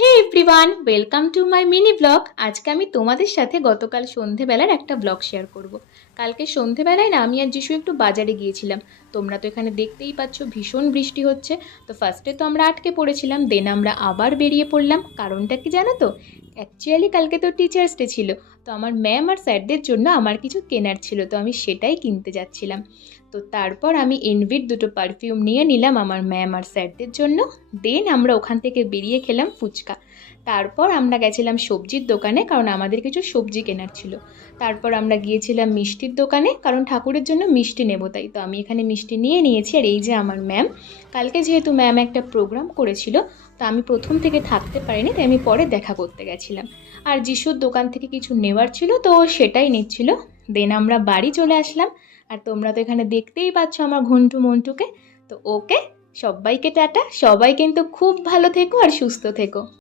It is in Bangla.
Hey everyone, welcome to my mini blog. আজকে আমি তোমাদের সাথে গতকাল সন্ধেবেলার একটা ব্লগ শেয়ার করব। কালকে সন্ধেবেলায় না আমি আর যিশু একটু বাজারে গিয়েছিলাম। তোমরা তো এখানে দেখতেই পাচ্ছ ভীষণ বৃষ্টি হচ্ছে। তো ফার্স্টে তো আমরা আটকে পড়েছিলাম, দেন আমরা আবার বেরিয়ে পড়লাম। কারণটা কি জানো তো? অ্যাকচুয়ালি কালকে তো টিচার্স ডে ছিল। তো আমার ম্যাম আর স্যারদের জন্য আমার কিছু কেনার ছিল, তো আমি সেটাই কিনতে যাচ্ছিলাম। তো তারপর আমি এনভির দুটো পারফিউম নিয়ে নিলাম আমার ম্যাম আর স্যারদের জন্য। দেন আমরা ওখান থেকে বেরিয়ে খেলাম ফুচকা। তারপর আমরা গেছিলাম সবজির দোকানে, কারণ আমাদের কিছু সবজি কেনার ছিল। তারপর আমরা গিয়েছিলাম মিষ্টির দোকানে, কারণ ঠাকুরের জন্য মিষ্টি নেবো, তাই তো আমি এখানে মিষ্টি নিয়ে নিয়েছি। আর এই যে আমার ম্যাম, কালকে যেহেতু ম্যাম একটা প্রোগ্রাম করেছিল, তো আমি প্রথম থেকে থাকতে পারিনি, তাই আমি পরে দেখা করতে গেছিলাম। আর যিশুর দোকান থেকে কিছু নেওয়ার ছিল, তো সেটাই নিচ্ছিল। দেন আমরা বাড়ি চলে আসলাম। আর তোমরা তো এখানে দেখতেই পাচ্ছ আমার ঘন্টু মন্টুকে। তো ওকে, সবাইকে টাটা। সবাই কিন্তু খুব ভালো থেকো আর সুস্থ থেকো।